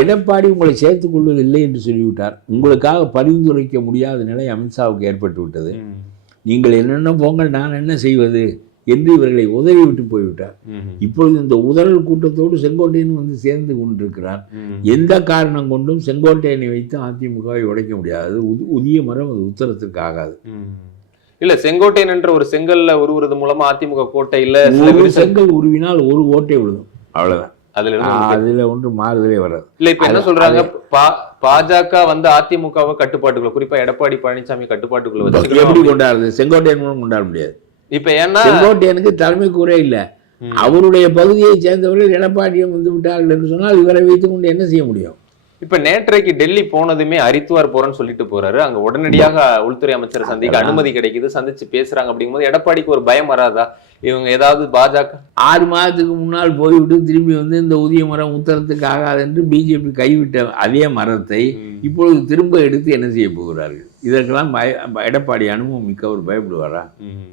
எடப்பாடி உங்களை சேர்த்துக் கொள்வதில்லை என்று சொல்லிவிட்டார். உங்களுக்காக பரிந்துரைக்க முடியாத நிலை அமித்ஷாவுக்கு ஏற்பட்டு விட்டது. நீங்கள் என்னென்ன போங்கள், நான் என்ன செய்வது என்று இவர்களை உதவி விட்டு போய்விட்டார். இப்பொழுது இந்த உதறல் கூட்டத்தோடு செங்கோட்டையன் வந்து சேர்ந்து கொண்டிருக்கிறார். எந்த காரணம் கொண்டும் செங்கோட்டையனை வைத்து அதிமுகவை உடைக்க முடியாது. உதிய மரம் அது உத்தரத்திற்கு ஆகாது. இல்ல, செங்கோட்டையன் என்ற ஒரு செங்கல்ல உருவுறது மூலமா அதிமுக கோட்டை இல்ல, செங்கல் உருவினால் ஒரு ஓட்டை விழுதும், அவ்வளவுதான். அதுல ஒன்று மாறுதலே வராது. இல்ல, இப்ப என்ன சொல்றாங்க, பாஜக வந்து அதிமுகவை கட்டுப்பாட்டுக்குள்ள, குறிப்பா எடப்பாடி பழனிசாமி கட்டுப்பாட்டுக்குள்ள எப்படி கொண்டாடுறது? செங்கோட்டையன் மூலம் கொண்டாட முடியாது. இப்ப ஏன்னா செங்கோட்டையனுக்கு தலைமை கூறே இல்லை. அவருடைய பகுதியை சேர்ந்தவர்கள் எடப்பாடியை வந்து விட்டார்கள் என்று சொன்னால் இவரை வைத்துக் கொண்டு என்ன செய்ய முடியும்? இப்ப நேற்றைக்கு டெல்லி போனதுமே ஹரித்வார் போறேன்னு சொல்லிட்டு போறாரு. அங்க உடனடியாக உள்துறை அமைச்சர் சந்திக்க அனுமதி கிடைக்குது, சந்திச்சு பேசுறாங்க. அப்படிங்கும்போது எடப்பாடிக்கு ஒரு பயம் வராதா? இவங்க ஏதாவது பாஜக 6 மாதத்துக்கு முன்னால் போய்விட்டு திரும்பி வந்து இந்த உதிய மரம் உத்தரத்துக்கு ஆகாது என்று பிஜேபி கைவிட்ட அதே மரத்தை இப்பொழுது திரும்ப எடுத்து என்ன செய்ய போகிறார்கள்? இதற்கெல்லாம் எடப்பாடி அனுபவம் மிக்க ஒரு பயப்படுவாரா?